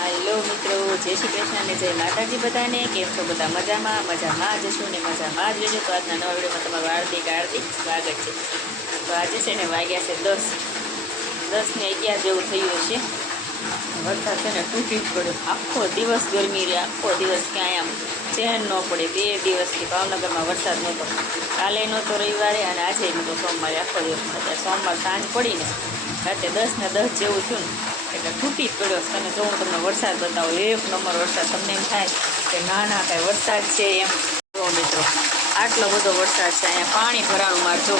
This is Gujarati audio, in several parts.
હેલો મિત્રો, જય શ્રી કૃષ્ણ ને જય માતાજી બધાને. કેમ છો બધા? મજામાં જશો ને મજામાં જ રહેજો. તો આજના નવા વિડીયોમાં તમારું હાર્દિક સ્વાગત છે. તો આજે છે ને વાગ્યા છે 10 ને 11 જેવું થયું છે. વરસાદ છે ને તૂટી જ પડ્યો. આખો દિવસ ગરમી રહી, આખો દિવસ ક્યાંય આમ ચેન ન પડે. 2 દિવસથી ભાવનગરમાં વરસાદ નહોતો. કાલે નહોતો રવિવારે અને આજે નહોતો સોમવારે. આખો દિવસ અત્યારે સોમવાર સાંજ પડીને રાતે 10 ને 10 જેવું થયું ને એટલે તૂટી જ પડ્યો. તમે જો હું તમને વરસાદ બતાવો, 1 નંબર વરસાદ. તમને એમ થાય કે ના કાંઈ વરસાદ છે એમ. જો મિત્રો, આટલો બધો વરસાદ છે. અહીંયા પાણી ભરાણું માર જો,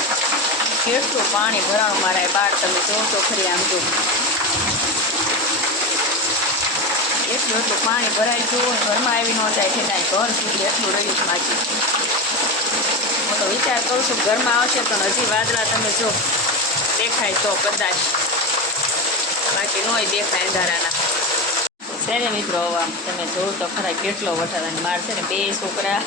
કેટલું પાણી ભરાણું મારે બહાર. તમે જો તો ખરી આમ જો, એટલું પાણી ભરાય ગયું. ઘરમાં આવી ન જાય છે કાંઈ, ઘર સુધી એટલું રહ્યું છે માજી. હું તો વિચાર કરું છું ઘરમાં આવશે પણ હજી વાદળા તમે જો દેખાય તો કદાચ, બાકી નોય દેખાય અંધારાના છે ને મિત્રો. આમ તમે જોઉં તો ખરા કેટલો વરસાદ. અને માર છે ને 2 છોકરા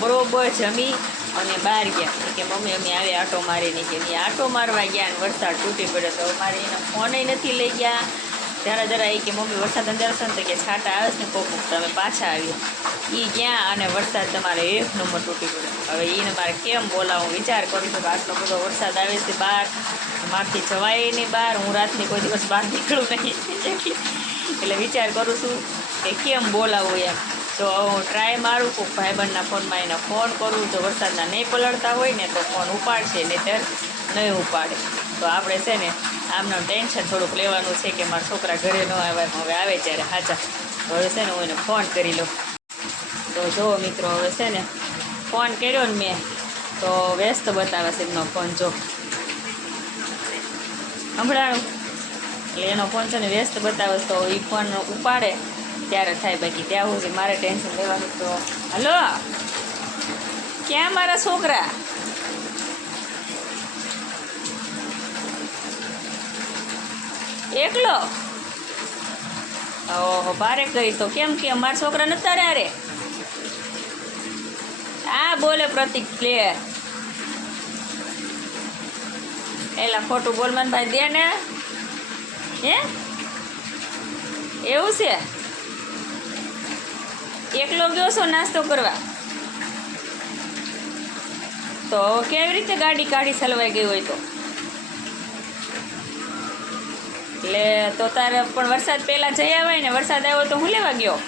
બરોબર જમી અને બહાર ગયા કે મમ્મી અમે આવે આટો મારીને. કે એ આટો મારવા ગયા અને વરસાદ તૂટી પડ્યો. તો મારે એના ફોને નથી લઈ ગયા. જરા એ કે મમ્મી વરસાદ અંજારશે ને તો કે છાંટા આવે છે ને કોક તમે પાછા આવ્યો. એ ગયા અને વરસાદ તમારે 1 નંબર તૂટી પડ્યો. હવે એને મારે કેમ બોલાવું વિચાર કરું છું કે આટલો બધો વરસાદ આવે છે બહાર, મારથી જવાય નહીં બહાર. હું રાતની કોઈ દિવસ બહાર નીકળું નહીં એટલે વિચાર કરું છું કે કેમ બોલાવું એમ. તો હું ટ્રાય મારું કોઈક ભાઈબંધના ફોનમાં એને ફોન કરું. જો વરસાદના નહીં પલળતા હોય ને તો ફોન ઉપાડશે, નહીંતર નહીં ઉપાડે. તો આપણે છે ને આમનું ટેન્શન થોડુંક લેવાનું છે કે મારા છોકરા ઘરે ન આવે, હવે આવે ત્યારે સાચા. હવે છે ને હું એને ફોન કરી લઉં. તો જુઓ મિત્રો, હવે છે ને ફોન કર્યો ને મેં તો વ્યસ્ત બતાવે છે એમનો ફોન. જો સંભળાણું એટલે એનો ફોન છે ને વ્યસ્ત બતાવે તો એ ફોન ઉપાડે ત્યારે થાય. બાકી ત્યાં સુધી મારે ટેન્શન લેવાનું. તો હલો, ક્યાં મારા છોકરા? એકલો? ઓહો, ભારે કરી. તો કેમ મારા છોકરા નતા રે? અરે આ બોલે પ્રતિક પ્લે એલા ખોટું બોલમાન ભાઈ દે ને. હે એવું છે? એકલો ગયો છો નાસ્તો કરવા? તો કેવી રીતે ગાડી કાઢી સલવાઈ ગઈ હોય તો? એટલે તો તારે પણ વરસાદ પહેલાં જઈ આવાય ને. વરસાદ આવ્યો તો હું લેવા ગયો?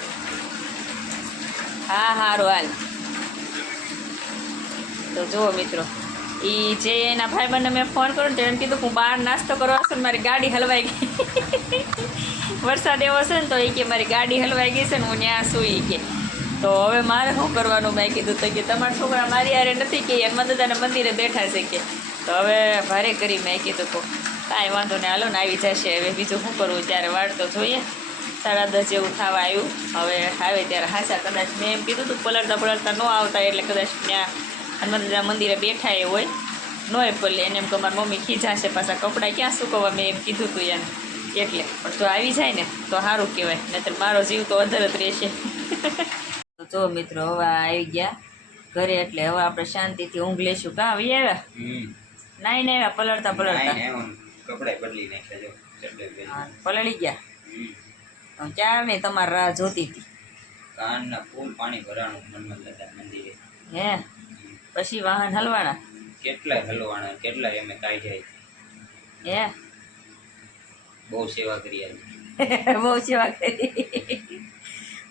હા સારું હાલ. તો જુઓ મિત્રો, એ જે એના ભાઈબંધને મેં ફોન કર્યો ને તો એને કીધું હું બહાર નાસ્તો કરવા આવશે ને મારી ગાડી હલવાઈ ગઈ. વરસાદ એવો છે ને તો એ કે મારી ગાડી હલવાઈ ગઈ છે ને હું ત્યાં સૂઈ કે. તો હવે મારે શું કરવાનું? મેં કીધું તો કે તમારા છોકરા મારી હારે નથી કે મદદાના મંદિરે બેઠા છે કે. તો હવે ભારે કરી મેં કીધું તો કાંઈ વાંધો નહીં, હાલો ને આવી જશે. હવે બીજું શું કરવું? ત્યારે વાળ તો જોઈએ. 10:30 જેવું થવા આવ્યું. હવે આવે ત્યારે હાસા કદાચ મેં એમ કીધું હતું પલળતા ન આવતા એટલે કદાચ ત્યાં હનુમાનના મંદિરે બેઠા એ હોય નોય પલે. એને એમ કે મારી મમ્મી ખીજાશે પાછા કપડાં ક્યાં સૂકવવા, મેં એમ કીધું હતું એને. એટલે પણ જો આવી જાય ને તો સારું કહેવાય, નહીંતર મારો જીવ તો અધર જ રહેશે. તો જો મિત્રો, હવે આવી ગયા ઘરે એટલે હવે આપણે શાંતિથી ઊંઘ લઈશું. કાં આવી આવ્યા? નાઈ આવ્યા પલળતા કપડા બદલી નાખ્યા. પલળી ગયા? ક્યાં નહીં તમારી રાહ જોતી હતી. કાનના ફૂલ પાણી ભરાણું હનુમાન દાદા મંદિરે. હે પછી વાહન હલવાના? કેટલાય હલવાના, કેટલાય અમે કાઢ્યા. હે બહુ સેવા કરી આવી. બહુ સેવા કરી.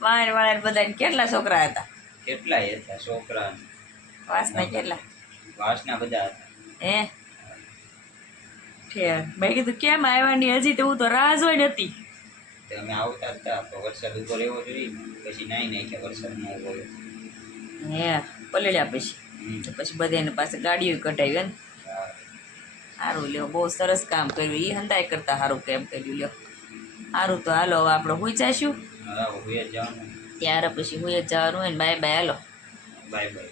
વાહન વાળા બધા કેટલા છોકરા હતા? કેટલાય હતા છોકરા. વાસના કેટલા? વાસના બધા હતા. હે ઠેર. મેં કીધું કેમ આવવાની હજી? તો હું તો રાહ જોઈ નથી. અમે આવતા હતા તો વરસાદ ઉભો રહેવો જોઈએ, પછી નાઈ નાખ્યા વરસાદ ન ઉભો રહ્યો. હે પલળ્યા પછી બધાને પાસે ગાડીઓ કઢાવી ને. સારું લ્યો, બહુ સરસ કામ કર્યું. એ હંધાય કરતા સારું કેમ કર્યું લ્યો. સારું તો હાલો હવે આપણે હુઈ જઈશું. હા હુઈ જ જવાનું. ત્યારે પછી હુઈ જ જવાનું હોય ને. Bye bye. હાલો બાય બાય.